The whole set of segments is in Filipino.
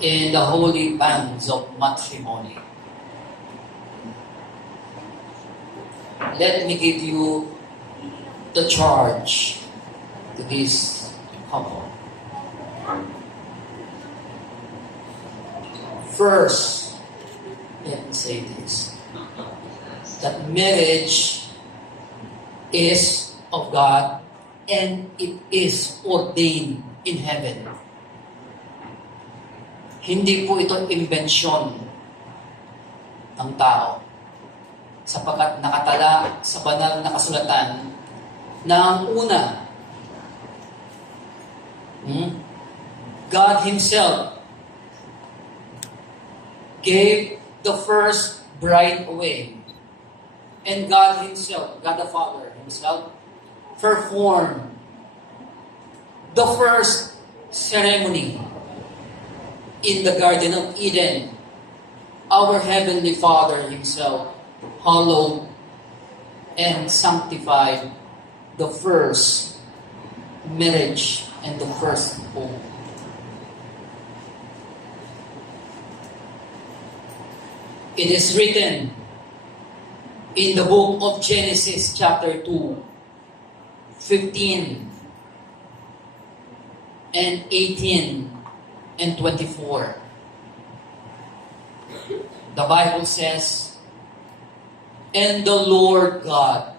in the holy bands of matrimony. Let me give you the charge to this couple. First, let me say this, that marriage is of God and it is ordained in heaven. Hindi po ito imbensyon ng tao, sapagkat nakatala sa banal na kasulatan na ang una, God Himself gave the first bride away. And God Himself, God the Father Himself, performed the first ceremony in the Garden of Eden. Our Heavenly Father Himself hallowed and sanctified the first marriage and the first home. It is written in the book of Genesis chapter 2, 15 and 18 and 24. The Bible says, "And the Lord God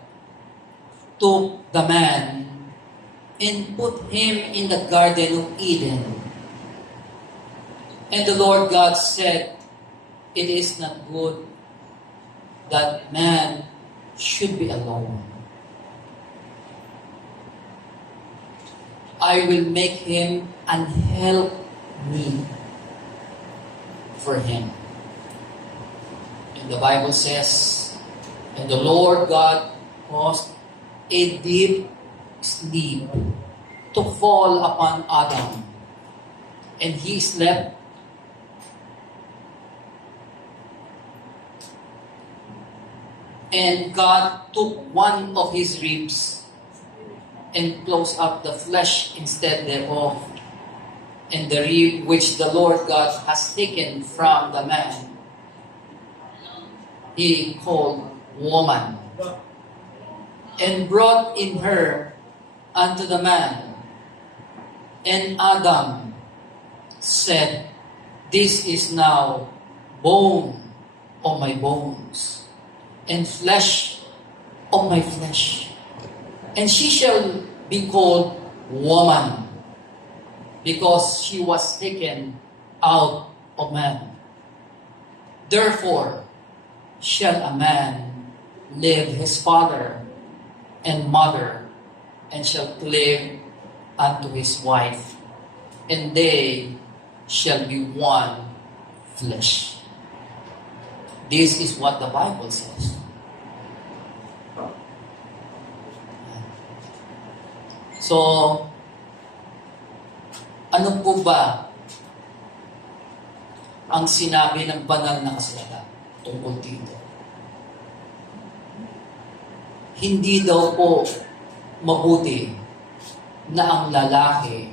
took the man and put him in the Garden of Eden. And the Lord God said, It is not good that man should be alone. I will make him an helpmeet for him." And the Bible says, "And the Lord God caused a deep sleep to fall upon Adam, and he slept. And God took one of his ribs and closed up the flesh instead thereof. And the rib which the Lord God has taken from the man, He called woman, and brought in her unto the man. And Adam said, This is now bone of my bones, and flesh of my flesh. And she shall be called woman, because she was taken out of man. Therefore shall a man leave his father and mother, and shall cleave unto his wife, and they shall be one flesh." This is what the Bible says. So, ano po ba ang sinabi ng banal na kasulatan tungkol dito? Hindi daw po mabuti na ang lalaki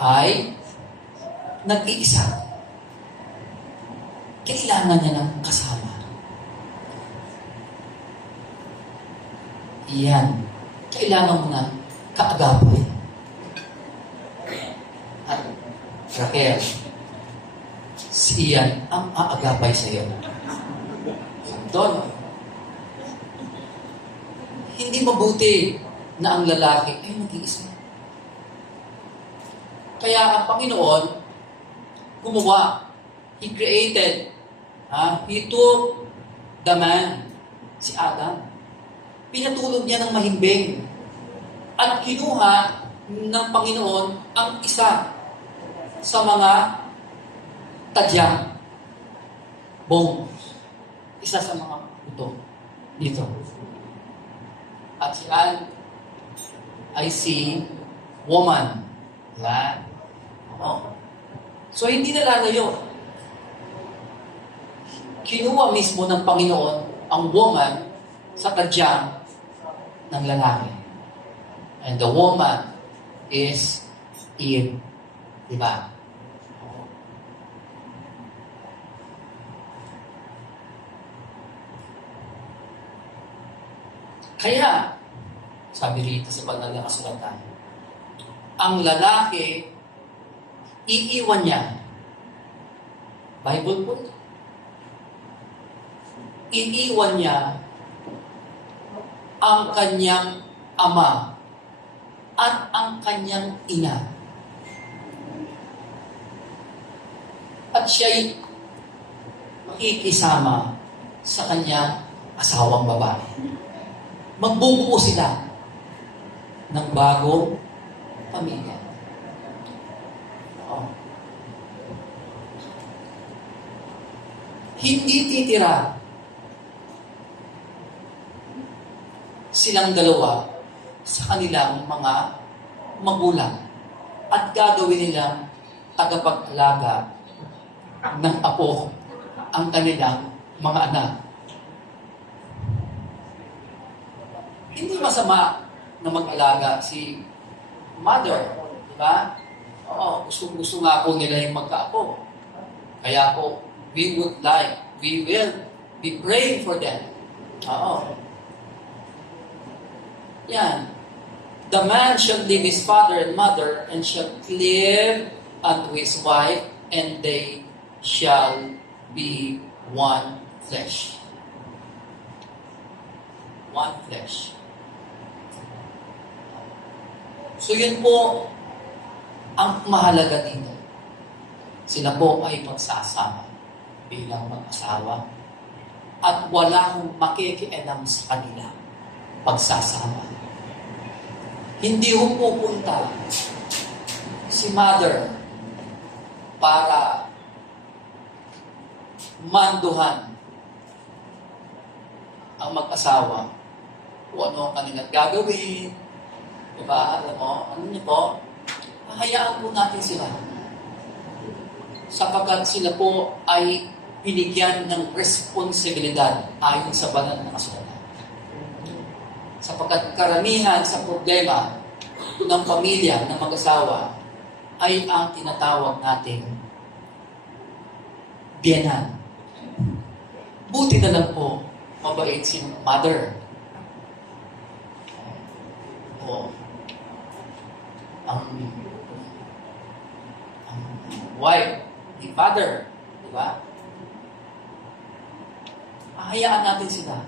ay nag-iisa. Kailangan niya ng kasama. Iyan. Kailangan mo na kaagapay. At Raquel, si Ian ang aagapay sa iyo. Doon. Hindi mabuti na ang lalaki ay nag-iisa. Kaya ang Panginoon gumawa. He created. He took the man, si Adam. Pinatulog niya ng mahimbing. At kinuha ng Panginoon ang isa sa mga tadyang bones. Isa sa mga buto dito. At yan ay si woman. Yan. So hindi nalalayo. Kinuha mismo ng Panginoon ang woman sa tadyang ng lalaki. And the woman is Eve. Diba? Kaya, sabi rito sa banal na kasulatan, ang lalaki, iiwan niya. Bible po ito. Iiwan niya ang kanyang ama at ang kanyang ina. At siya'y makikisama sa kanyang asawang babae. Magbubuo sila ng bagong pamilya. Oo. Hindi titira silang dalawa sa kanilang mga magulang at gagawin nilang tagapag-alaga ng apo ang kanilang mga anak. Hindi masama na mag-alaga si mother, di ba? Oo, gusto nga po nila yung magkaapo. Kaya po, we will be praying for them. Oo. Yan. The man shall leave his father and mother and shall cleave unto his wife, and they shall be one flesh. One flesh. So yun po ang mahalaga dito. Sila po ay magsasama bilang mag-asawa at walang makikialam sa kanila pagsasama. Hindi ho pupunta si mother para manduhan ang mag-asawa kung ano ang kanilang gagawin. Diba? Alam mo, ano niyo po? Hayaan po natin sila. Sapagkat sila po ay binigyan ng responsibilidad ayon sa banal na kasulatan. Sapagkat karamihan sa problema ng pamilya, ng mag-asawa, ay ang tinatawag nating biyenan. Buti na lang po, mabait si mother. O, ang wife, the father, di ba? Hayaan natin sila.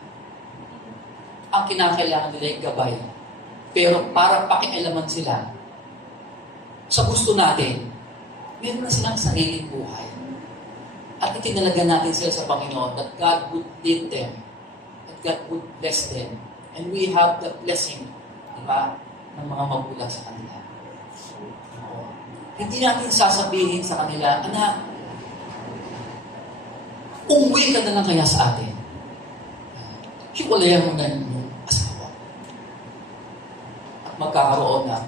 Ang kinakailangan nila ay gabay. Pero para pakialaman sila sa gusto natin, meron na silang sariling buhay. At itinalaga natin sila sa Panginoon that God would lead them, that God would bless them. And we have the blessing, di ba, ng mga magulang sa kanila. Hindi natin sasabihin sa kanila, anak, umuwi ka na lang kaya sa atin. Hiwalayan mo na yung asawa. At magkakaroon na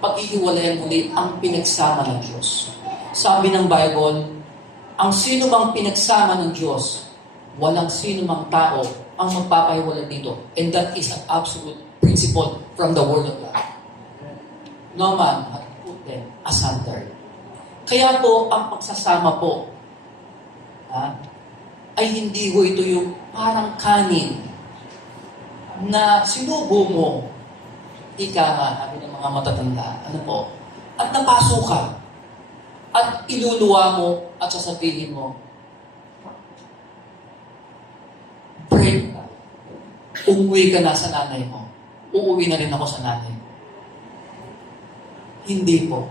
pag-ihiwalayan muli ang pinagsama ng Diyos. Sabi ng Bible, ang sino mang pinagsama ng Diyos, walang sino mang tao ang magpapahiwalay dito. And that is an absolute principle from the Word of God. No man hath put them asunder. Kaya po, ang pagsasama po, ay hindi ho ito yung parang kanin na sinubo mo, ika nga, sabi ng mga matatanda, ano po, at napasok ka, at iluluwa mo, at sasabihin mo, break ka, umuwi ka na sa nanay mo, uuwi na rin ako sa nanay mo. Hindi po.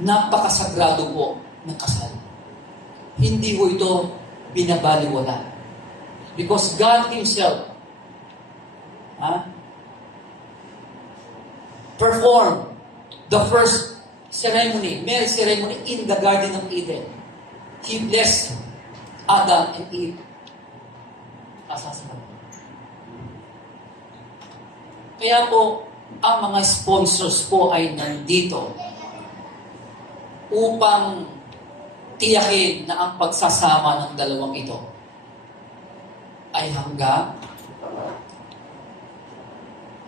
Napakasagrado po ng kasal. Hindi ko ito binabaliwala. Because God Himself performed the first ceremony, marriage ceremony in the Garden of Eden. He blessed Adam and Eve. Kaya po, ang mga sponsors po ay nandito upang tiyakin na ang pagsasama ng dalawang ito ay hanggang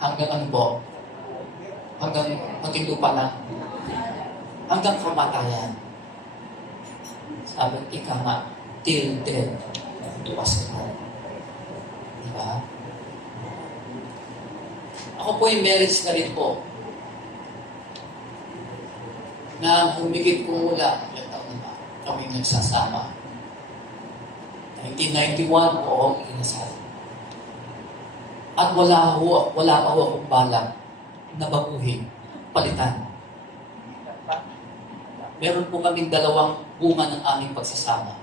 ano po? Hanggang magtilupa na. Hanggang kamatayan. Sabi, ika nga, till death to us all. Diba? Ako po yung marriage na rin po. Na humigit kung wala, ilang taon na ba, kami nagsasama. 1991 po ako inasal. At wala pa ho akong balak na baguhin, palitan. Meron po kaming dalawang bunga ng aming pagsasama.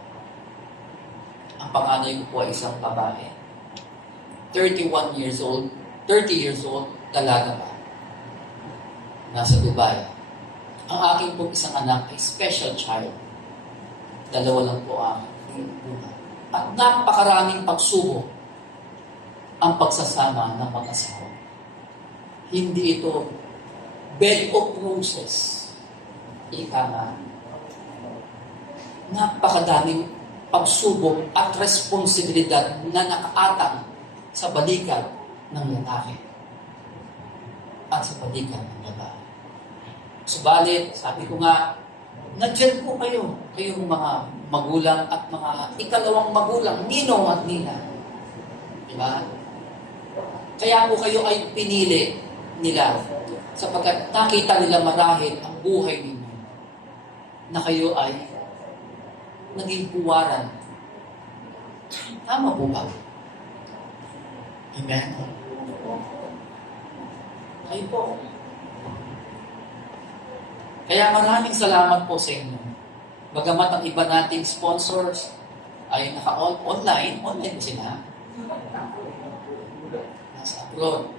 Ang panganay ko po ay isang babae. 31 years old, 30 years old, dalaga pa. Nasa Dubai. Ang aking po isang anak ay special child. Dalawa lang po ang bunga. At napakaraming pagsubok ang pagsasama ng mag-asawa. Hindi ito bed of roses. Ika nga. Napakadaming pagsubok at responsibilidad na nakaatang sa balikat ng lalaki at sa balikat ng babae. Subalit, sabi ko nga, nandiyan po kayo, kayong mga magulang at mga ikalawang magulang, ninong at nina. Diba? Kaya po kayo ay pinili nila sapagkat nakita nila marahil ang buhay ninyo na kayo ay naging puwaran. Tama po ba? Amen? Kayo po. Kaya maraming salamat po sa inyo. Bagamat ang iba nating sponsors ay naka-online po sila. Nasa abroad.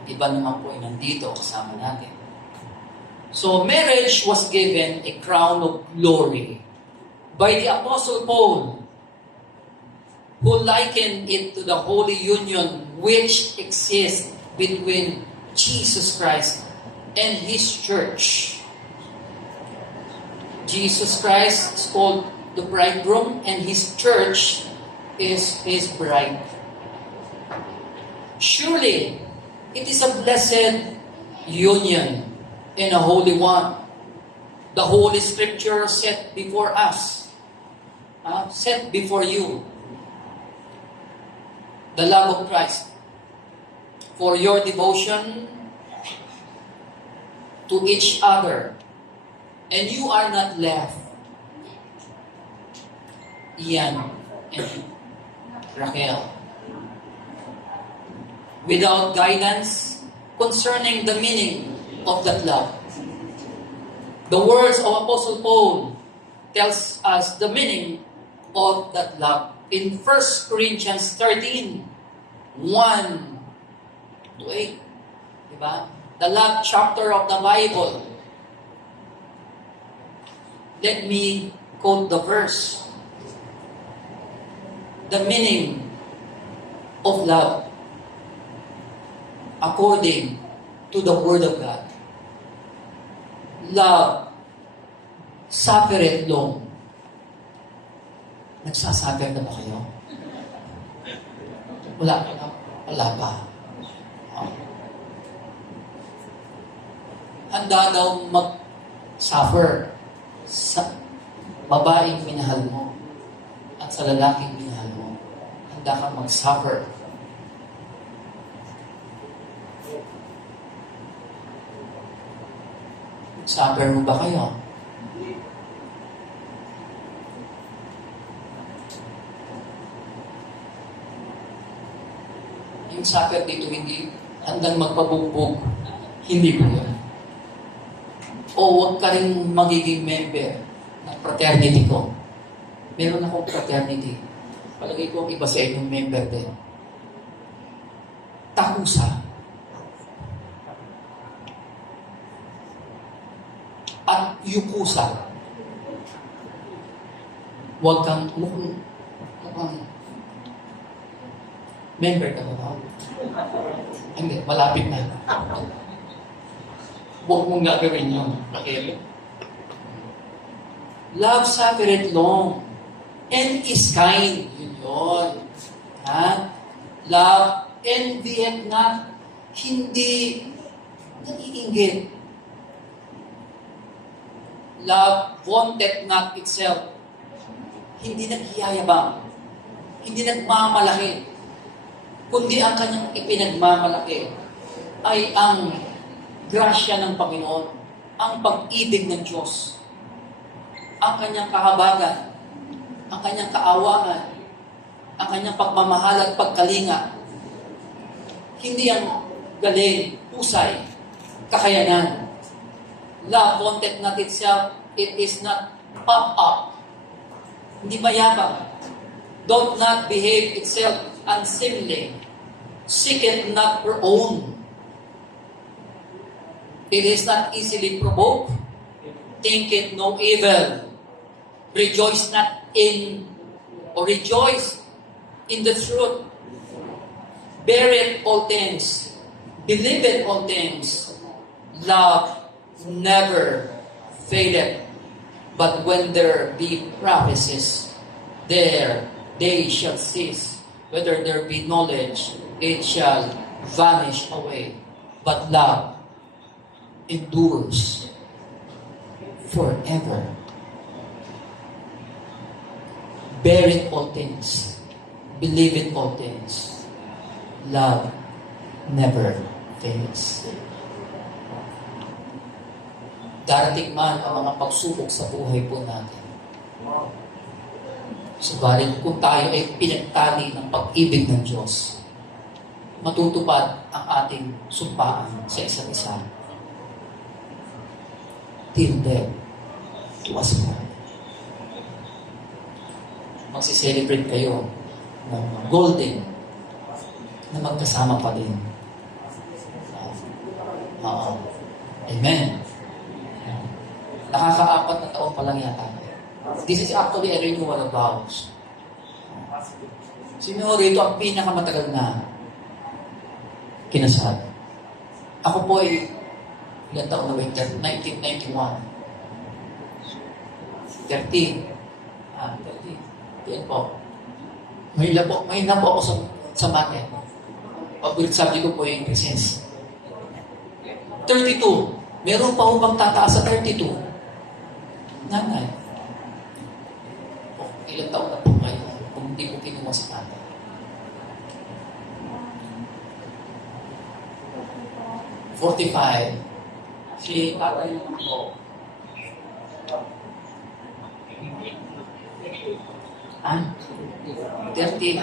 Ang iba naman po ay nandito kasama natin. So, marriage was given a crown of glory by the Apostle Paul, who likened it to the holy union which exists between Jesus Christ and His church. Jesus Christ is called the bridegroom and His church is His bride. Surely, it is a blessed union and a holy one. The Holy Scripture set before us, set before you, the love of Christ, for your devotion to each other, and you are not left. Ian and Raquel, without guidance concerning the meaning of that love. The words of Apostle Paul tells us the meaning of that love in 1 Corinthians 13, 1 to 8. Diba? The love chapter of the Bible. Let me quote the verse. The meaning of love according to the Word of God. Love suffereth long. Nagsasuffer na ba kayo? Wala pa. Handa daw mag-suffer sa babaeng minahal mo at sa lalaking minahal mo. Handa kang mag-suffer. Suffer mo ba kayo? Yung suffer dito, hindi handang magpabugbog. Hindi po yun. O huwag ka rin magiging member ng fraternity ko. Meron akong fraternity. Palagay ko iba sa inyong member din. Takusa. At yukusa. Huwag kang mukhang member ka ba? Hindi, malapit na. Huwag mong gagawin yun. Okay? Love suffereth long and is kind. Yun yun. Ha? Love envieth not. Hindi naiinggit. Love wanted not itself. Hindi naghiyayabang. Hindi nagmamalaki. Kundi ang kanyang ipinagmamalaki ay ang grasya ng Panginoon, ang pag-ibig ng Diyos, ang kanyang kahabagan, ang kanyang kaawaan, ang kanyang pagmamahal at pagkalinga. Hindi ang galing, husay, kakayanan. Love wanted not itself. It is not pop up. Hindi mayabang. Don't not behave itself unseemly. Seek it not her own. It is not easily provoked. Think it no evil. Rejoice not in, or rejoice in the truth. Bear it all things. Believe it all things. Love never faileth. But when there be prophecies, there they shall cease. Whether there be knowledge, it shall vanish away. But love endures forever. Bear it all things. Believe it all things. Love never fails. Darating man ang mga pagsubok sa buhay po natin. Subalit kung tayo ay pinagtali ng pag-ibig ng Diyos, matutupad ang ating sumpaan sa isa't isa. Till death do us part. Magsiselebrate kayo ng golden na magkasama pa din. Amen. Nakaka-4 na taon pa lang yata. This is actually a renewal of vows. Sino rito ang pinakamatagal na kinasal? Ako po ay ilang taon na ba? 1991. 30. 30. Yan po. May na po ako sa mate. Pabulit sabi ko po yung presence. 32. Meron pa ho bang tataas sa 32? Nanay. Ilang taon na po kayo kung hindi ko kinuha sa tatay. $45. Si tatay naman po. 30. 50.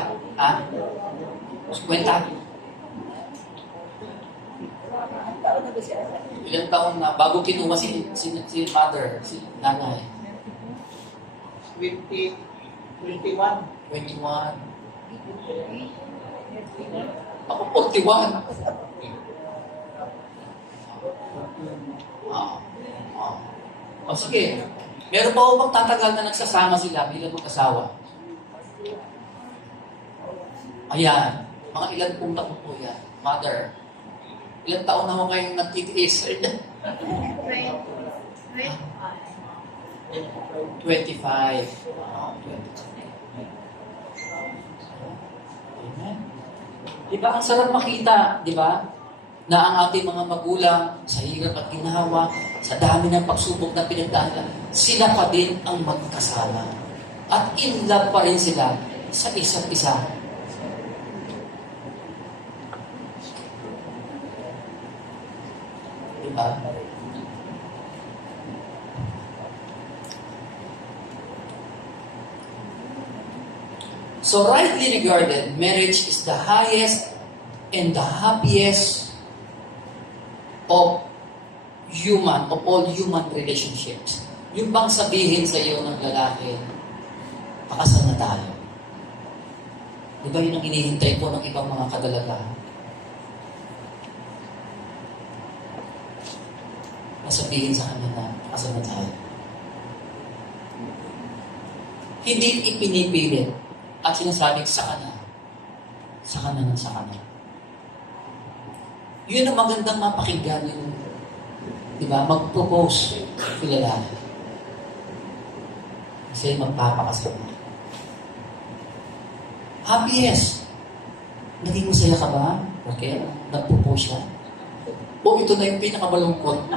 Ilang taon na bago kinuha si mother, si nanay? 21. 21. Ako 41. O sige, meron pa ako bang tatagal na nagsasama sila bilang mag-asawa? Ayan, mga ilan pong taon po yan. Mother, ilang taon na mo kayong nagtitiis? 25. Amen. Diba, ang sarap makita, di ba? Na ang ating mga magulang, sa hirap at ginawa, sa dami ng pagsubok na pinagdaanan, sila pa din ang magkasama. At in love pa rin sila sa isa't isa. Diba? So rightly regarded, marriage is the highest and the happiest of all human relationships. Yung bang sabihin sa iyo ng lalaki, pakasal na tayo. Di ba yun ang hinihintay po ng ibang mga kadalaga? Masabihin sa kanya na, pakasal na tayo. Hindi ipinipilit at sinasabing sa kanya. Sa kanya. Yun ang magandang mapakinggan yung, di ba, mag-propose yung lalaki. Kasi magpapakasal na. Happy, yes. Naging masaya ka ba? Okay, nag-propose siya. O ito na yung pinakamalungkot.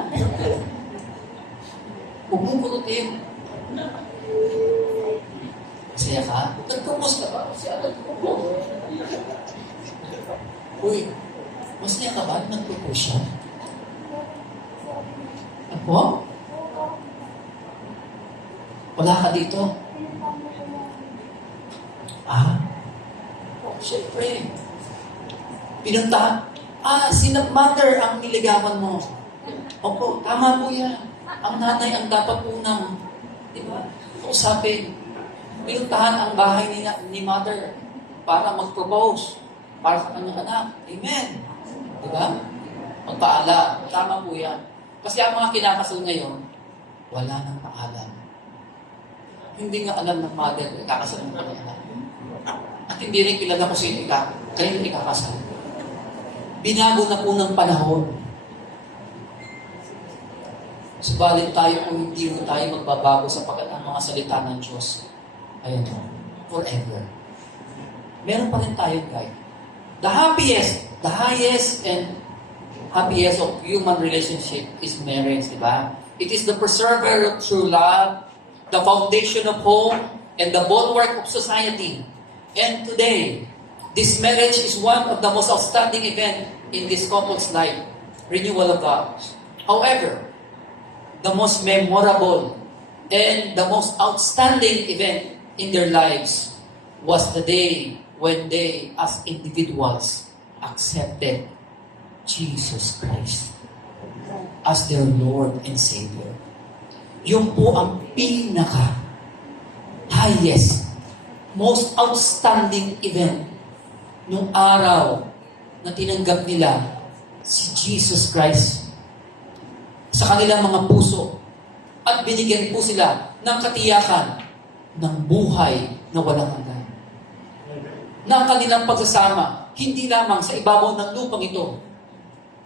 Huwag mong kurutin. Masaya ka? Nag-propose ka ba? Kasi nag-propose. Uy, masaya ka ba? Nag-propose siya? Ako? Wala ka dito? Siyempre. Pinunta. Mother ang niligawan mo. Opo, tama po yan. Ang nanay ang dapat unang, di ba? Kausapin. Pinuntahan ang bahay ni mother para mag-propose para sa kanyang anak. Amen. Di ba? Magpaalam. Tama po yan. Kasi ang mga kinakasal ngayon, wala nang paalam. Hindi nga alam ng mother kung kakasal mo kanyang anak. At hindi rin kilala ko sino kayo ikakasal. Binago na po ng panahon. Subalit tayo kung hindi mo tayo magbabago sa ng mga salita ng Diyos. Ayun o, forever. Meron pa rin tayo, guys. The highest and happiest of human relationship is marriage, di ba? It is the preserver of true love, the foundation of home, and the bulwark of society. And today, this marriage is one of the most outstanding events in this couple's life, renewal of vows. However, the most memorable and the most outstanding event in their lives was the day when they, as individuals, accepted Jesus Christ as their Lord and Savior. Yun po ang highest, most outstanding event nung araw na tinanggap nila si Jesus Christ sa kanilang mga puso at binigyan po sila ng katiyakan ng buhay na walang hanggan. Na ang kanilang pagsasama, hindi lamang sa ibabaw ng lupang ito,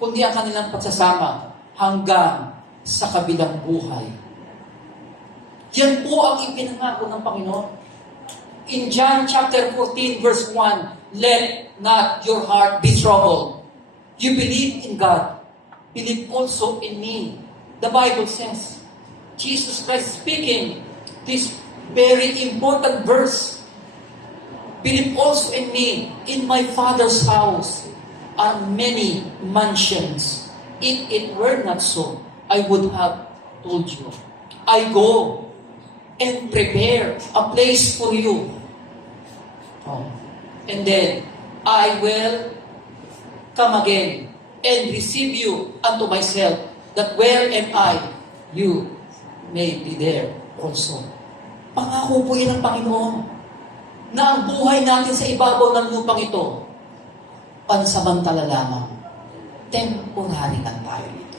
kundi ang kanilang pagsasama hanggang sa kabilang buhay. Yan po ang ipinangako ng Panginoon. In John chapter 14 verse 1, let not your heart be troubled. You believe in God. Believe also in me. The Bible says, Jesus Christ speaking this very important verse. Believe also in me. In my Father's house are many mansions. If it were not so, I would have told you. I go and prepare a place for you. And then, I will come again and receive you unto myself, that where am I, you may be there also. Pangako po yan ng Panginoon na ang buhay natin sa ibabaw ng lupang ito, pansamantala lamang, temporary lang tayo dito.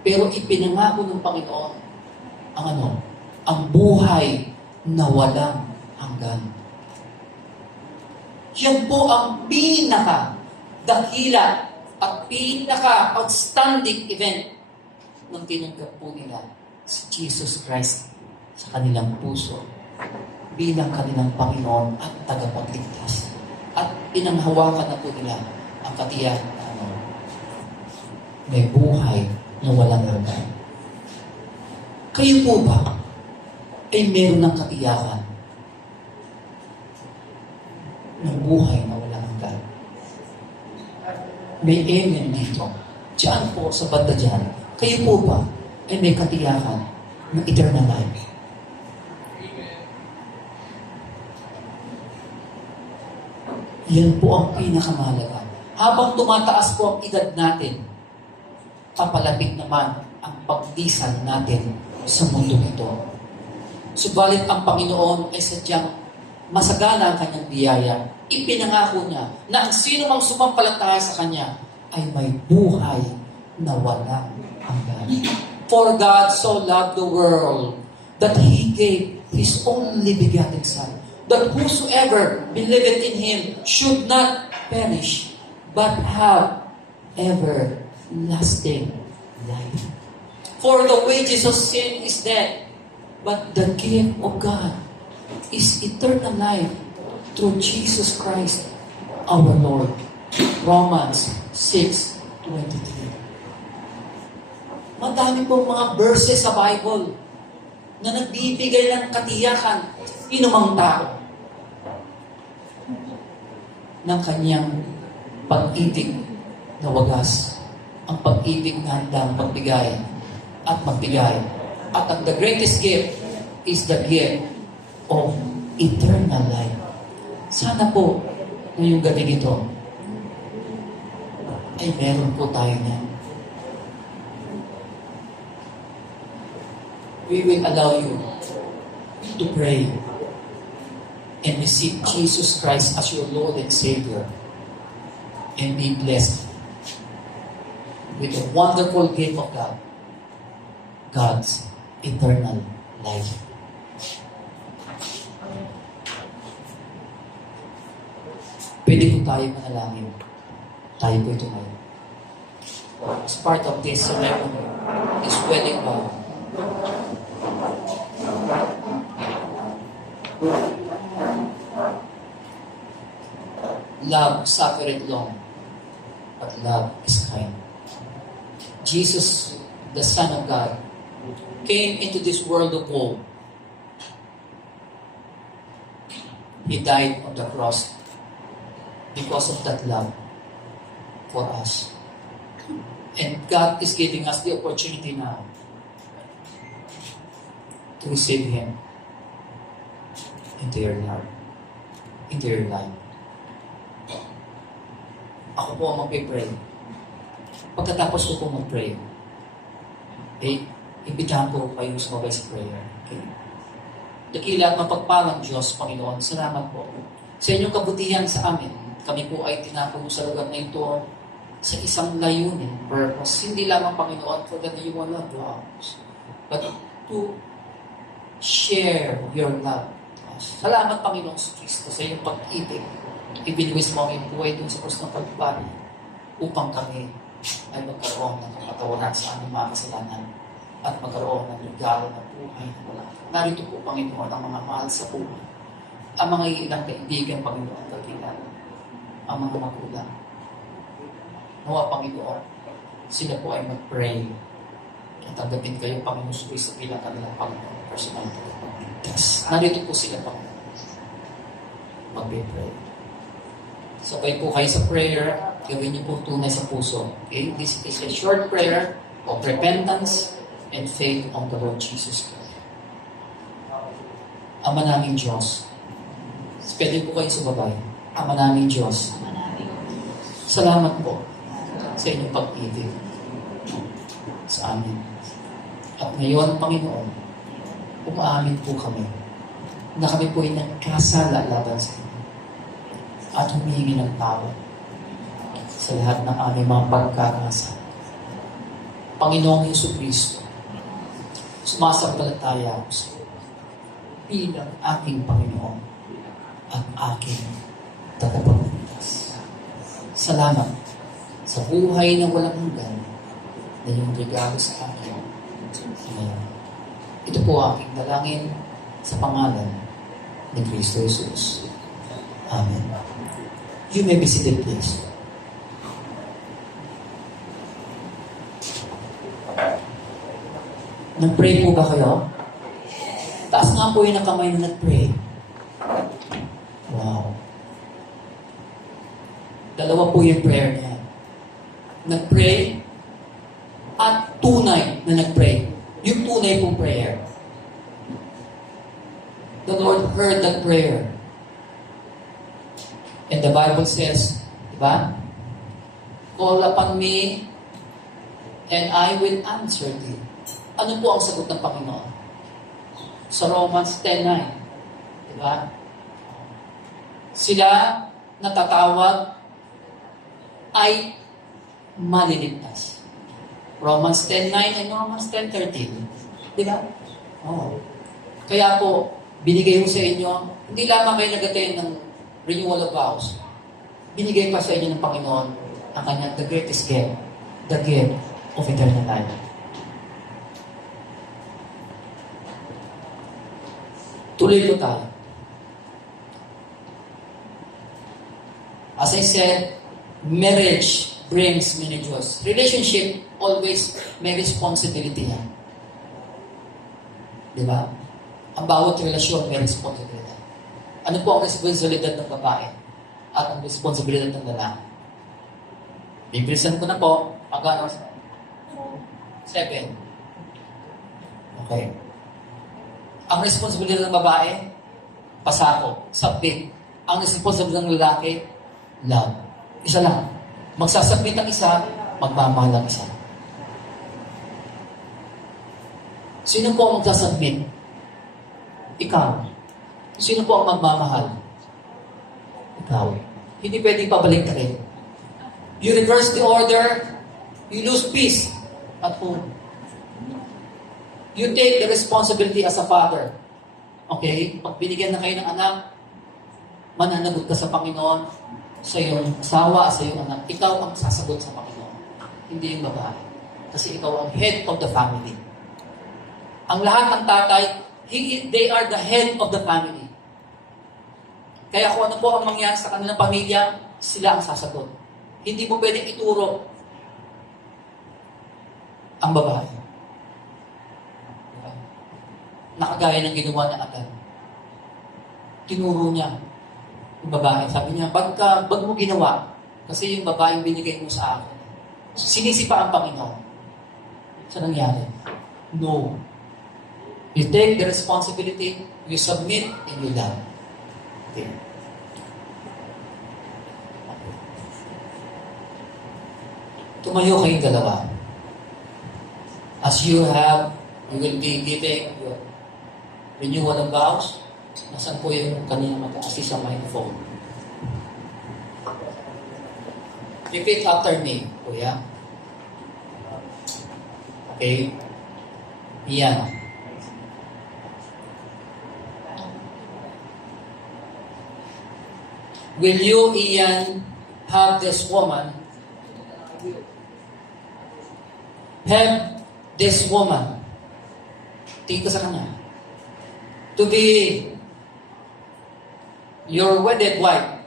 Pero ipinangako ng Panginoon ang buhay na walang hanggan. Yan po ang dakila at outstanding event nang tinanggap po nila si Jesus Christ sa kanilang puso bilang kanilang Panginoon at tagapagligtas. At pinanghawakan na po nila ang katiyak na may buhay na walang hanggan. Kayo po ba ay meron ng katiyakan ng buhay na walang hanggan? May amen dito. Diyan po, sa banda dyan. Kayo po ba ay may katiyakan ng eternal life? Yan po ang pinakamahalaga. Habang tumataas po ang edad natin, papalapit naman ang pagdisan natin sa mundo ito. Subalit ang Panginoon ay sadyang masagana ang kanyang biyaya. Ipinangako niya na ang sino mang sumampalataya sa kanya ay may buhay na walang hanggan. For God so loved the world that He gave His only begotten Son, that whosoever believeth in Him should not perish, but have everlasting life. For the wages of sin is death, but the gift of God is eternal life through Jesus Christ our Lord. Romans 6:23. Madami pong mga verses sa Bible na nagbibigay ng katiyakan inumang tao ng kanyang pag-ibig na wagas. Ang pag-ibig na handang magbigay at magbigay. At ang the greatest gift is the gift of eternal life. Sana po, ngayong gabi ito, ay meron po tayo niyan. We will allow you to pray and receive Jesus Christ as your Lord and Savior and be blessed with the wonderful gift of God, God's eternal life. Pwede po tayo manalangin. Tayo po ito ngayon. As part of this ceremony, this wedding vow, love suffereth long, but love is kind. Jesus, the Son of God, came into this world of woe. He died on the cross because of that love for us. And God is giving us the opportunity now to receive Him into your heart, into your life. Ako po ang mag-pray. Pagkatapos ko po mag-pray, imbitahan ko kayo sumabay sa prayer. Okay? Dakila at mapagpalang Diyos, Panginoon, salamat po sa inyong kabutihan sa amin. Kami po ay tinapon sa lugar na ito sa isang layunin, purpose. Hindi lamang, Panginoon, for that you want to us, but to share your love to us. Salamat, Panginoon sa Kristo, sa iyong pag-ibig. Ibinuwis mo ang iyong buhay dun sa krus ng Kalbaryo upang kami ay magkaroon ng kapatawaran sa aming mga kasalanan at magkaroon ng regalo ng buhay na wala. Narito po, Panginoon, ang mga mahal sa buhay, ang mga ilang kaibigan, Panginoon, kakilala, ang mga magulang. Nawa, Panginoon, sila po ay mag-pray at tanggapin kayo, Panginoon, sa bilang kanilang Panginoon, personal Pagligtas. Narito po sila, Panginoon, mag-pray. Sabay po kayo sa prayer, gawin niyo po tunay sa puso. Okay? This is a short prayer of repentance and faith on the Lord Jesus Christ. Ama naming Diyos, pwede po kayo sumabay. Ama naming Diyos, salamat po sa inyong pag-ibig sa amin. At ngayon, Panginoon, umaamin po kami na kami po ay nagkasala laban sa inyo at humihingi ng tawad sa lahat ng aming mga pagkakasala. Panginoong Jesucristo, sumasampalataya ako sa iyo bilang aking Panginoon at aking tagapagligtas. Salamat sa buhay na walang hanggan na iyong regalo sa akin ngayon. Ito po aking dalangin sa pangalan ni Kristo Jesus. Amen. You may be seated, please. Nag-pray po ba kayo? Taas nga po yung nakamay na nag-pray. Wow. Dalawa po yung prayer niya. Nag-pray at tunay na nag-pray. Yung tunay pong prayer. The Lord heard that prayer. And the Bible says, diba? Call upon me and I will answer thee. Ano po ang sagot ng Panginoon? Sa Romans 10:9. Diba? Sila natatawag ay maliligtas. Romans 10:9 and Romans 10:13. Diba? Oh. Kaya po, binigay ko sa inyo, hindi lamang kayo nag-attend ng renewal of vows. Binigay pa sa inyo ng Panginoon ang kanyang the greatest gift, the gift of eternal life. Tuloy po tayo. As I said, marriage brings many joys. Relationship, always may responsibility yan. Di ba? Ang bawat relasyon may responsibility. Ano po ang responsibilidad ng babae at ang responsibilidad ng lalaki? Bibilisan ko na po. Pagano? 7. Okay. Ang responsibilidad ng babae, pasako, submit. Ang responsibilidad ng lalaki, love. Isa lang. Magsasubmit ang isa, magmamahal ang isa. Sino po ang magsasubmit? Ikaw. Sino po ang magmamahal? Ikaw. Hindi pwedeng pabalik ka rin. You reverse the order, you lose peace at home. You take the responsibility as a father. Okay? Pag binigyan na kayo ng anak, mananagot ka sa Panginoon, sa iyong asawa, sa iyong anak. Ikaw ang sasagot sa Panginoon. Hindi yung babae. Kasi ikaw ang head of the family. Ang lahat ng tatay, they are the head of the family. Kaya kung ano po ang mangyari sa kanilang pamilya, sila ang sasagot. Hindi mo pwedeng ituro ang babae. Nakagaya ng ginawa na Adan. Tinuro niya yung babae. Sabi niya, bag mo ginawa, kasi yung babaeng binigay mo sa akin. Sinisi pa ang Panginoon. Sa nangyari? No. You take the responsibility, you submit, and you love. Okay. Tumayo kayong dalawa. As you will be giving your renewal of vows. Nasaan po yung kanina mag-assist sa microphone? Repeat after me, kuya. Okay? Iyan. Will you, Ian, have this woman tingin ka sa kanya, to be your wedded wife,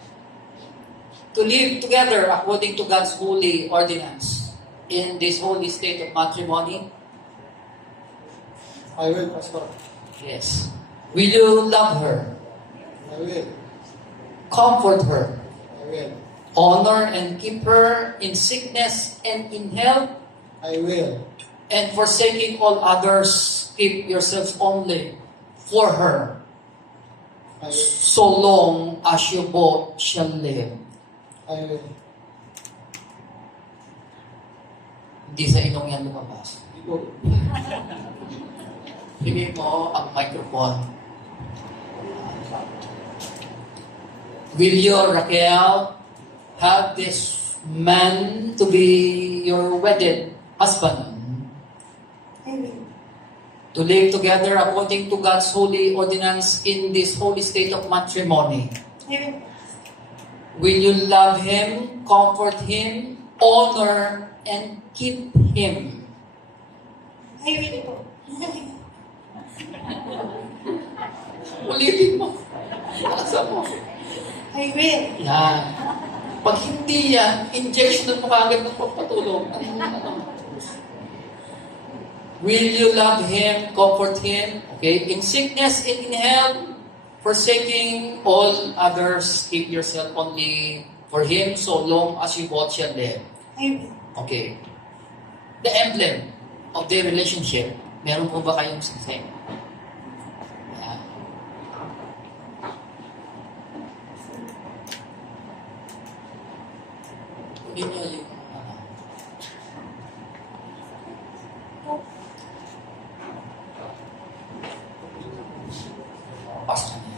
to live together according to God's holy ordinance in this holy state of matrimony? I will, Pastor. Yes. Will you love her? I will. Comfort her? I will. Honor and keep her in sickness and in health? I will. And forsaking all others, keep yourselves only for her, I will. so long as you both shall live. I will. Hindi sa ilong yan lumabas. Ito. Bigay mo ang microphone. Will you, Raquel, have this man to be your wedded husband? I will. To live together according to God's holy ordinance in this holy state of matrimony? I will. Will you love him, comfort him, honor, and keep him? I will po. Ulitin mo. Asa mo. I will. Yan. Pag hindi yan, injection mo kagad ng pagpatulog. Will you love him, comfort him? Okay? In sickness and in health, forsaking all others, keep yourself only for him so long as you both shall live. I will. Okay. The emblem of their relationship, meron po ba kayong sisig? Yan. Kunin niyo yung pasok niyo.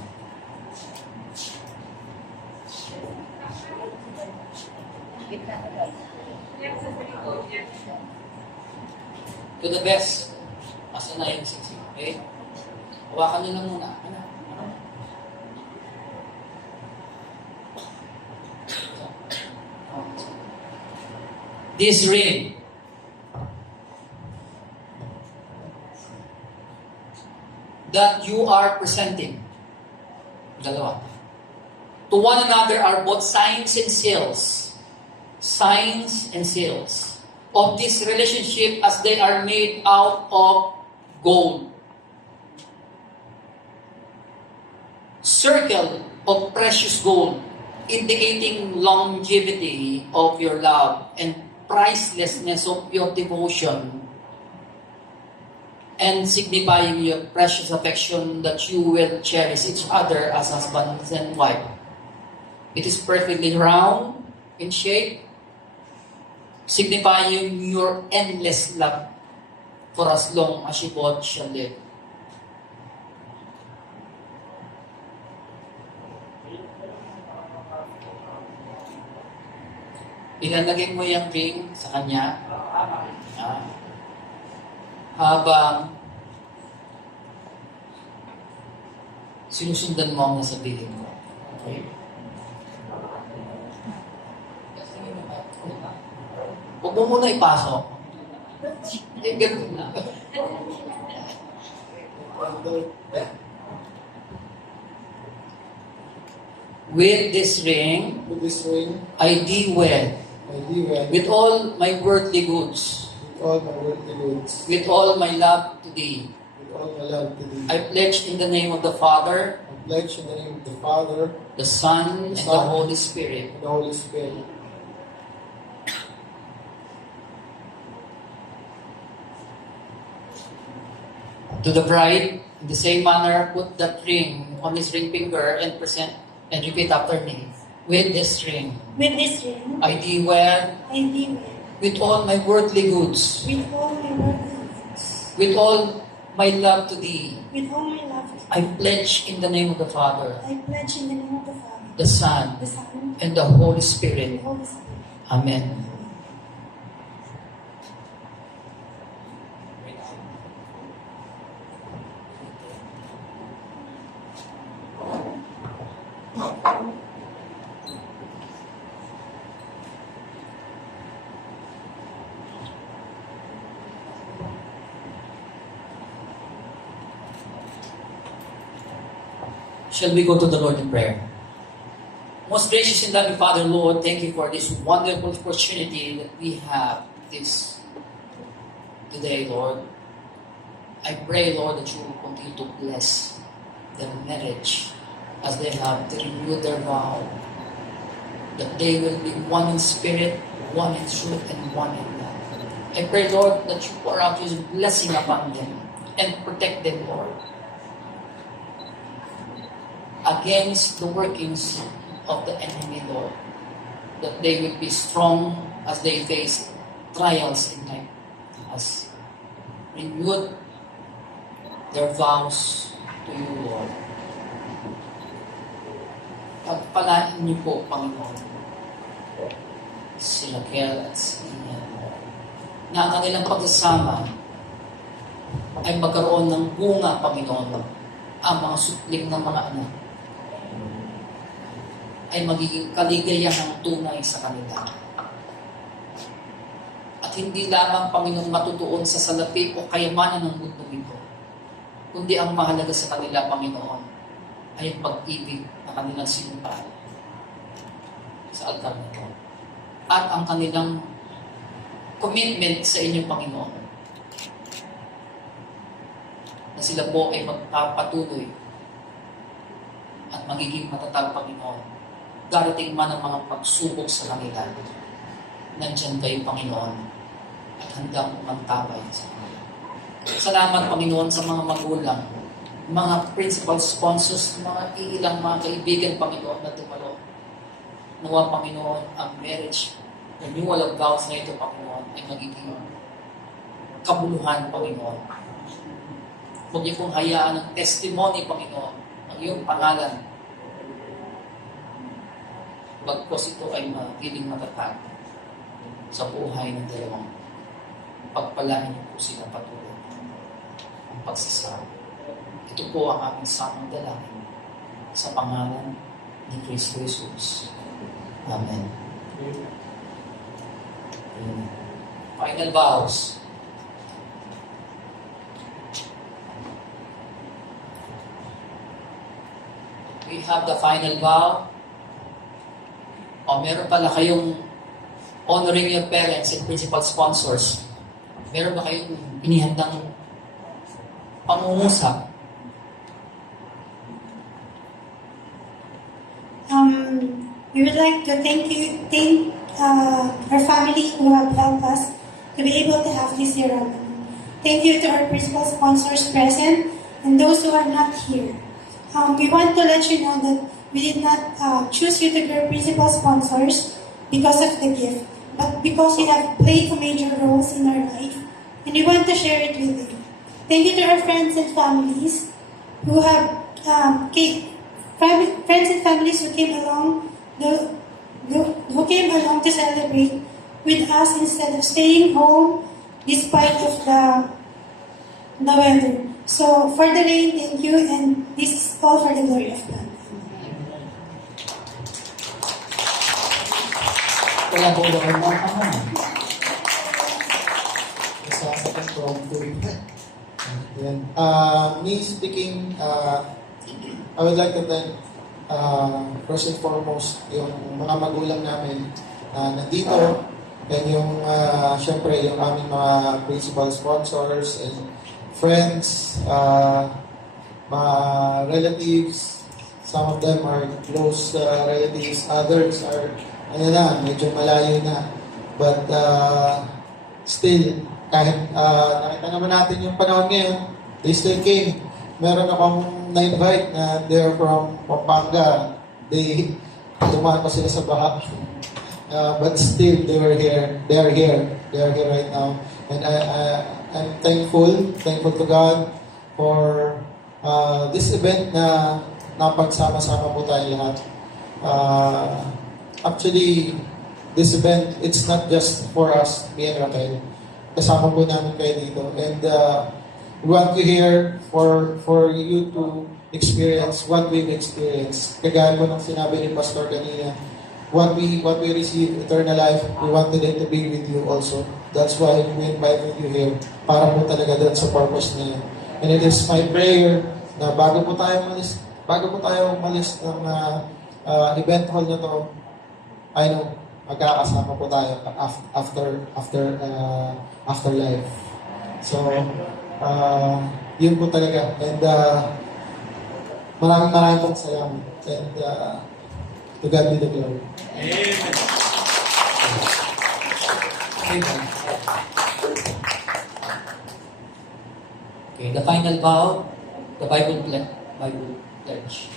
To the best. Asa na yung sisi. Okay? Hawakan niyo lang muna. Ano? This ring that you are presenting, dalawa, to one another are both signs and seals signs and seals of this relationship as they are made out of gold. Circle of precious gold, indicating longevity of your love and pricelessness of your devotion, and signifying your precious affection that you will cherish each other as husband and wife. It is perfectly round in shape, signifying your endless love for as long as you both shall live. Ilalagay mo yung ring sa kanya. Habang sinusundan mo ang nasabihin mo. Okay? Huwag mo muna ipasok. Ganun na. With this ring, With this ring, I thee wed, I thee wed, with all my worldly goods, with all my worldly goods, with all my love to thee. with all my love to thee. I pledge in the name of the Father, I pledge in the name of the Father, the Son, and the Son, Holy Spirit. and the Holy Spirit. To the bride, in the same manner, put that ring on his ring finger and present and repeat after me. With this ring, With this ring, I thee wed, I thee wed, with all my worldly goods, with all my worldly goods, with all my love to thee. with all my love to I pledge in the name of the Father, I pledge in the name of the Father, the Son, the Son, and the Holy and the Spirit. Holy Spirit. Amen. Shall we go to the Lord in prayer? Most gracious and loving Father, Lord, thank you for this wonderful opportunity that we have this today, Lord. I pray, Lord, that you will continue to bless their marriage as they have to renew their vow, that they will be one in spirit, one in truth, and one in love. I pray, Lord, that you pour out your blessing upon them and protect them, Lord, against the workings of the enemy, Lord, that they will be strong as they face trials in life, as renewed their vows to you, Lord. Pagpalain niyo po, Panginoon, si Raquel at si Ian, na ang kanilang pagsasama ay magkaroon ng bunga, Panginoon, ang mga supling ng mga anak ay magiging kaligayahang tunay sa kanila. At hindi lamang, Panginoon, matutuon sa salapi o kayamanan ng mundo ito, kundi ang mahalaga sa kanila, Panginoon, ay ang pag-ibig na kanilang sinumpaan sa altar nito. At ang kanilang commitment sa inyong Panginoon, na sila po ay magpapatuloy at magiging matatag, Panginoon. Darating man ang mga pagsubok sa kanila, nandyan kayo, Panginoon, at handang magtabay sa kanila. Salamat, Panginoon, sa mga magulang, mga principal sponsors, mga ilang mga kaibigan, Panginoon, na tumalo. Nawa, Panginoon, ang marriage, renewal of vows na ito, Panginoon, ay magiging kabuluhan, Panginoon. Huwag niyo pong hayaan ng testimony, Panginoon, ang iyong pangalan, bagkos ito ay magiging matatag sa buhay ng dalawang. Pagpalain niyo po sila patuloy ang pagsasama. Ito po ang aming samang dalangin sa pangalan ni Kristo Jesus. Amen. Amen. Final vows. We have the final vow. O meron pala kayong honoring your parents and principal sponsors, meron ba kayong inihandang pangungusap? We would like to thank our family who have helped us to be able to have this ceremony. Thank you to our principal sponsors present and those who are not here. We want to let you know that we did not choose you to be our principal sponsors because of the gift, but because you have played a major role in our life, and we want to share it with you. Thank you to our friends and families who have friends and families who came along to celebrate with us instead of staying home despite of the weather. So for the rain, thank you, and this is all for the glory of God. Kaya po doon mo naman. Sa second from Yan. Me speaking, I would like to thank first and foremost yung mga magulang namin na nandito, and yung syempre yung aming mga principal sponsors and friends, mga relatives. Some of them are close relatives, others are medyo malayo na. But still, kahit nakita naman natin yung panahon ngayon, they still came. Meron akong na-invite na they're from Pampanga. Dumaan pa sila sa baha. But still, they were here. They are here. They are here right now. And I'm thankful to God for this event na napagsama-sama po tayo lahat. Actually, this event, it's not just for us, me and Raquel. Kasama po namin kayo dito. And we want you here for you to experience what we've experienced. Kagaya po ng sinabi ni Pastor kanina, what we receive, eternal life, we wanted it to be with you also. That's why we invited you here, para po talaga doon sa purpose na yun. And it is my prayer na bago po tayo umalis ng event hall na to, I know, magkakasama po tayo after life. So, yun po talaga. And maraming pong salamat. And to God be the glory. Amen. Amen. Okay, the final vow, the Bible pledge.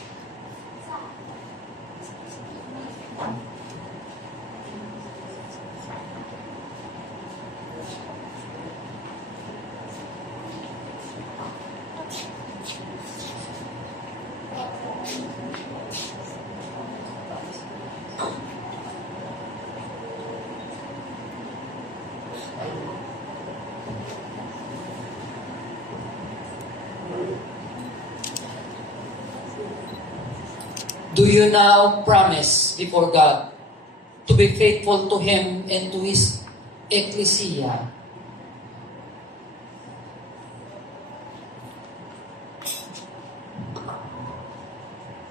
Do you now promise before God to be faithful to Him and to His ecclesia?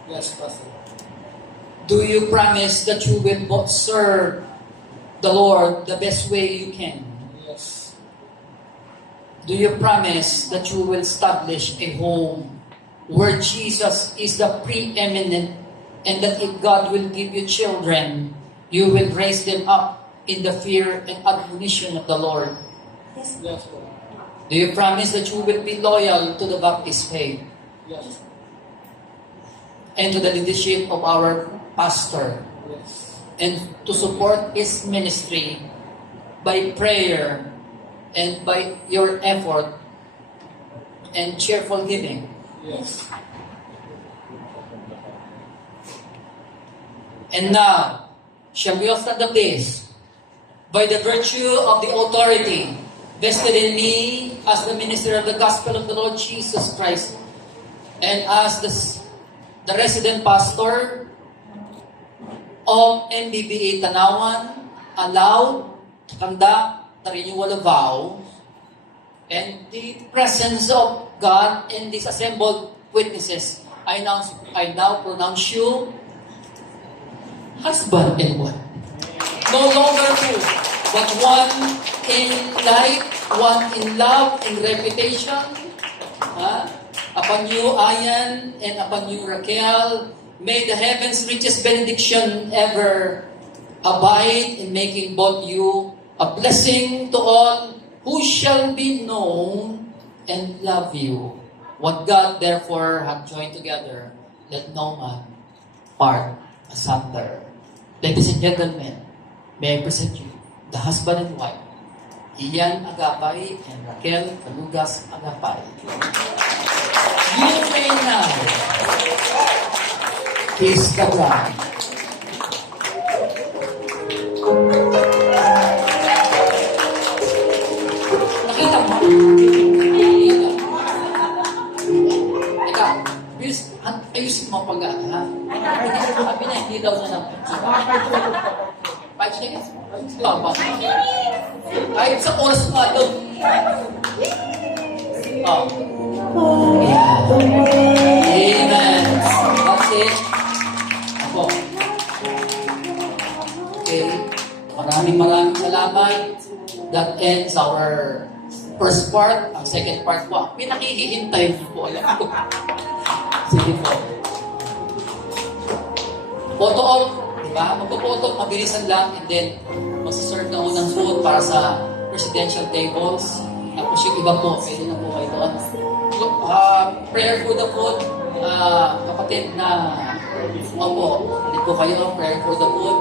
Yes, Pastor. Do you promise that you will both serve the Lord the best way you can? Yes. Do you promise that you will establish a home where Jesus is the preeminent, and that if God will give you children, you will raise them up in the fear and admonition of the Lord? Yes. Yes, Lord. Do you promise that you will be loyal to the Baptist faith Yes. and to the leadership of our pastor, Yes. and to support his ministry by prayer and by your effort and cheerful giving? Yes. And now, shall we all stand up, please? By the virtue of the authority vested in me as the minister of the gospel of the Lord Jesus Christ, and as the resident pastor of MBBA Tanawan, allowed to conduct the renewal of vows, and the presence of God in these assembled witnesses, I now pronounce you husband and wife. No longer two, but one in light, one in love, in reputation. Upon you, Ayan, and upon you, Raquel, may the heaven's richest benediction ever abide in making both you a blessing to all who shall be known and love you. What God therefore hath joined together, let no man part asunder. Ladies and gentlemen, may I present you the husband and wife, Ian Agapay and Raquel Calugas Agapay. You may now kiss the bride. Nakita mo? Ikaw, please, ayusin mo pag ha? Sabi na, hindi daw na 5 seconds? Kahit sa oras nga daw. Yeah. Amen. That's it. Ako. Okay. Maraming salamat. That ends our first part. Ang second part po, pinakihihintay niyo po. Alam ko. Sige po. Photo op. Diba? Magpo-photo, mabilisan lang. And then, magsaserve na unang food para sa presidential tables. Tapos yung iba po, pwede na po kayo doon. Prayer for the food, kapatid na opo, hindi po kayo, prayer for the food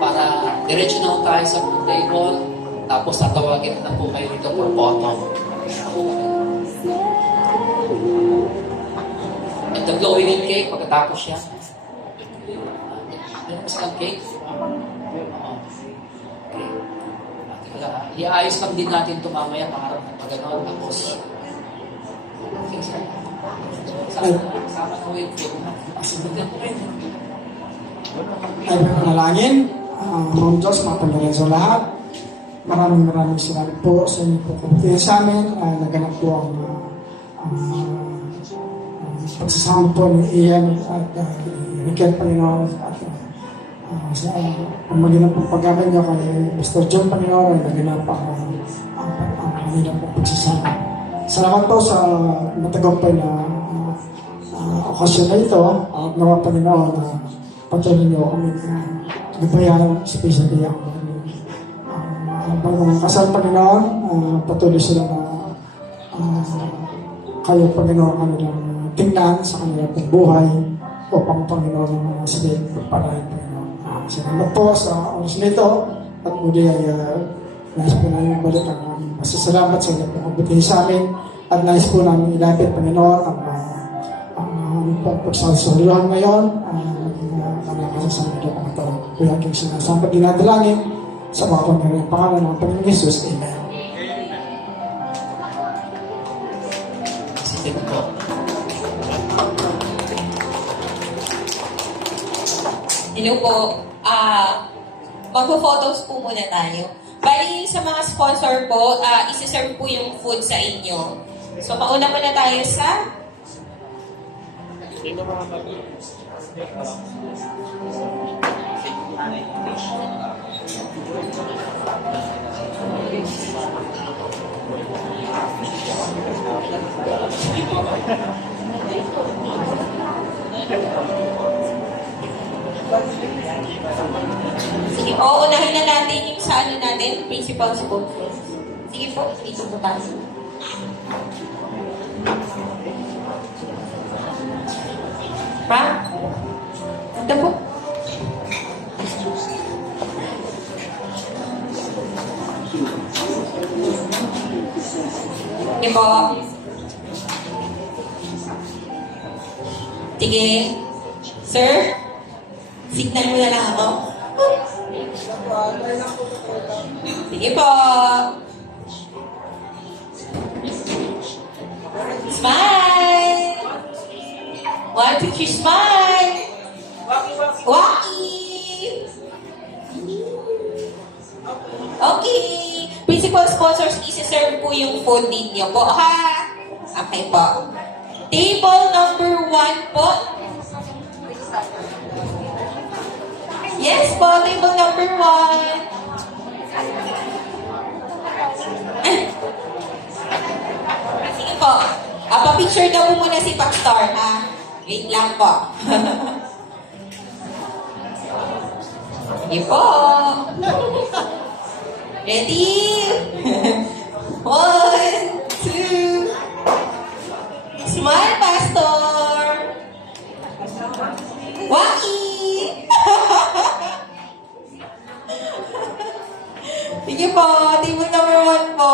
para diretso na po tayo sa food table, tapos tatawagin na po kayo dito for photo. And the glowing in cake, pagkatapos siya. Ano mas lang cake? Iayos lang din natin ito mamaya para pag-ganon. Tapos, okay, sir. Sama na with food. Ay, panalangin. Ma'am Diyos, mga pangalanan sa lahat. Maraming salamat po sa inyo po kumpiyan sa amin. Naganap po ang pagsasama po ni Ian at Raquel Panginoon at sa pamagitan po pag-abay niyo kay Mr. John Panginoon ay naganap ang kanilang po pagsasama. Salamat po sa matagumpay na okasyon na ito at nawa Panginoon na patuloy niyo kami gabayan, especially ang bagong kasal Panginoon, patuloy sila na kayo Panginoon kanilang tingnan sa kanilang buhay upang Panginoon sila pagpalain Panginoon. Salamat po sa oras nito at muli ay nais po namin balik ang masasalamat sa inyo pong kabutin sa amin at nais po namin ilapit Panginoon ang pagsasaluhan ngayon nakakasasama niyo ang ito. Kaya aking sinasama dinadalangin sa mga pangyaring pangalan ng Panginoon Jesus. Amen. Sige po. Hello po. Magpo-photos po muna tayo. Bali, sa mga sponsor po, isi-serve po yung food sa inyo. So, pauna muna tayo sa... Sige, unahin na natin yung sa ano natin, principal sponsor. Sige po, dito po tayo. Pa? Ito po. Sige po. Sige. Sir? Signal mo na lang ako. Sige po. Smile! 1, 2, 3, smile! Waki! Okay. Principal sponsors, isi-serve po yung food ninyo po, ha? Okay po. Table number 1 po. Yes po, table number 1. Sige po. Pa-picture daw po muna si Pakstar, ha? Wait lang po. Sige po. Ready? 1, 2. Smile, Pastor. Waki. Sige po, table number 1 po.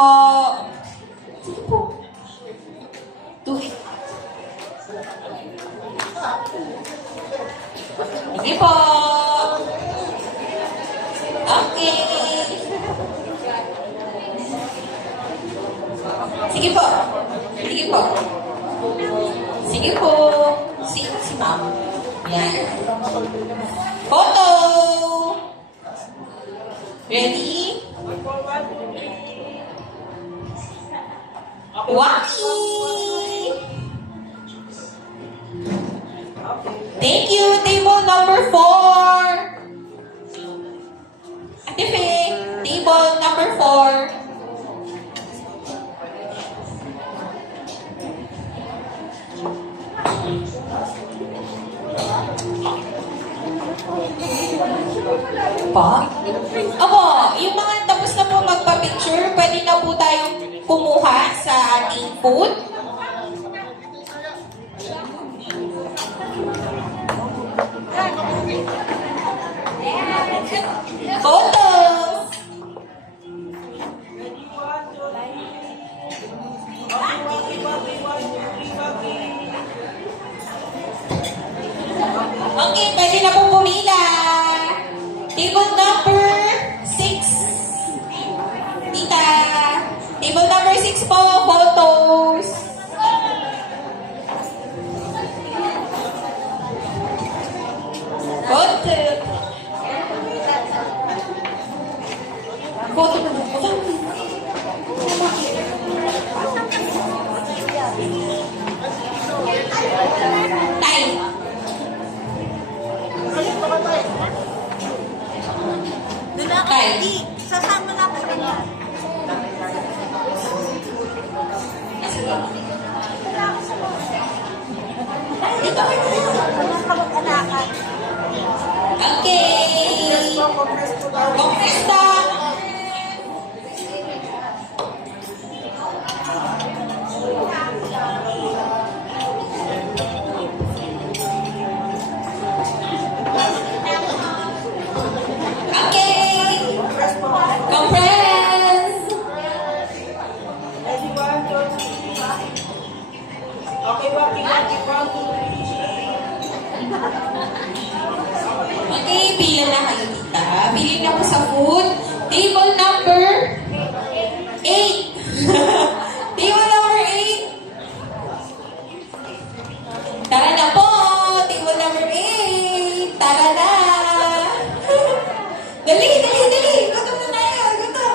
Sige po. 2. Sige po. Okay. Sige po. Sige po. Sige po. Si ma'am. Yan. Photo. Ready? Waki. Thank you. Table number 4. Ate Faye, table number 4. Pa? Opo, yung mga tapos na po magpa-picture, pwede na po tayong kumuha sa ating food. Photos! Okay, pwede na po pumila. Table number 6. Tita. Table number 6 po, photos. Photo. Photo na po. Time. Time. Sasama na ako sa kanya. Dito. Anong kamag-anakan? Okay. Conquista. Okay. Compress. Okay, pila na kayo, tita. Pili na po sa food. Table number 8. Table number 8. Tara na po. Table number 8. Tara na. Dali, dali, dali. Gutom na tayo. Gutom.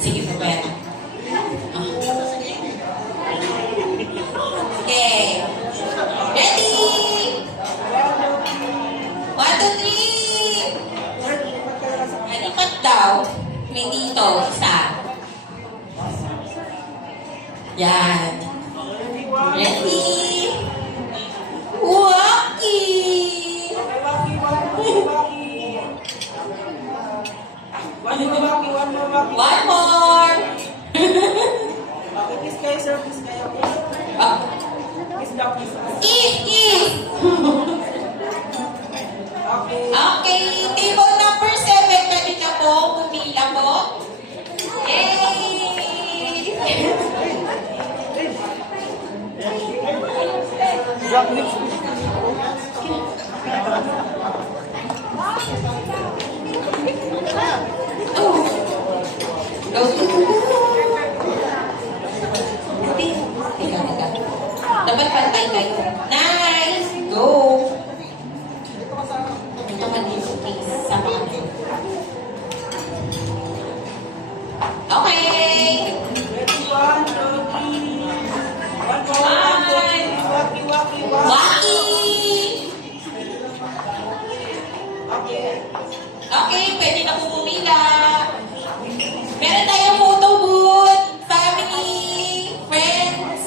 Sige po, pera. Okay. Ready? 1, 2, 3. Alipat daw. May dito. Isa. Yan. Ready? Waki! One more. Kiss. Okay, table number 7. Pwede na po. Pumila po. Yay! Oh. Go. Teka. Dapat pantay kayo. Nice! Go! Ito man yung case sa kanan. Okay! Okay, pwede na po pumila. Meron tayong photo booth. Family, friends.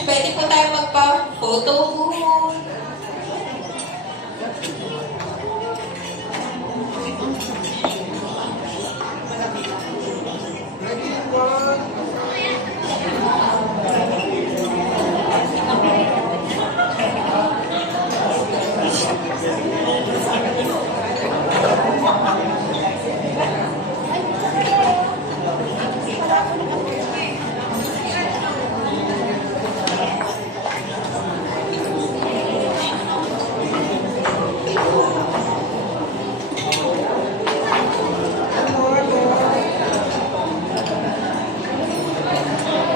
Pwede po tayo magpa-photo booth.